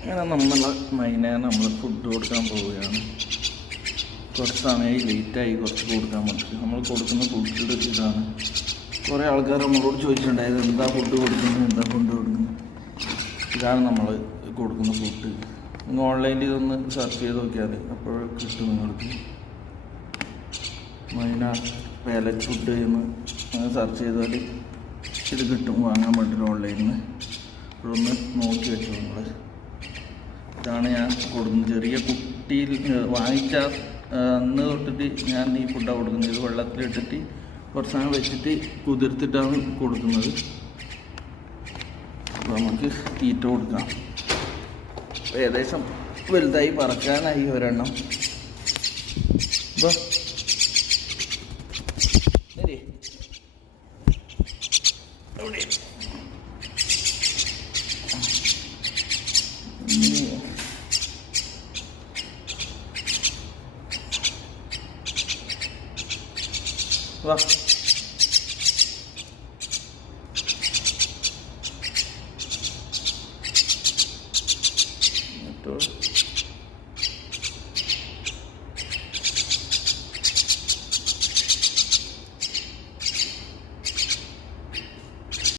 അങ്ങനെ നമ്മൾ നമ്മൾ ഫുഡ് കൊടുക്കാൻ പോവുകയാണ്. കുറച്ച് സമയമായി ലേറ്റായി കുറച്ച് കൊടുക്കാൻ പറ്റും. നമ്മൾ കൊടുക്കുന്ന ഫുഡ് ഇതാണ്. കുറേ ആൾക്കാർ നമ്മളോട് ചോദിച്ചിട്ടുണ്ടായത് എന്താ ഫുഡ് കൊടുക്കുന്നത്. ഇതാണ് നമ്മൾ കൊടുക്കുന്ന ഫുഡ്. നിങ്ങൾ ഓൺലൈനിൽ ഇതൊന്ന് സെർച്ച് ചെയ്ത് നോക്കിയാൽ അപ്പോൾ കിട്ടും നിങ്ങൾക്ക്. മൈന പാലറ്റ് ഫുഡ് എന്ന് സെർച്ച് ചെയ്താൽ ഇത് കിട്ടും, വാങ്ങാൻ പറ്റും ഓൺലൈനിൽ നിന്ന്. ഇതൊന്ന് നോക്കി വെച്ചു നമ്മൾ. ഇതാണ് ഞാൻ കൊടുക്കുന്നത്. ചെറിയ കുട്ടിയിൽ വാങ്ങിച്ച അന്ന് തൊട്ടിട്ട് ഞാൻ ഈ ഫുഡാണ് കൊടുക്കുന്നത്. ഇത് വെള്ളത്തിലിട്ടിട്ട് കുറച്ച് സമയം വെച്ചിട്ട് കുതിർത്തിട്ടാണ് കൊടുക്കുന്നത്. അപ്പോൾ നമുക്ക് തീറ്റ കൊടുക്കാം. ഏകദേശം വലുതായി പറക്കാനായി ഒരെണ്ണം. അപ്പോൾ വാ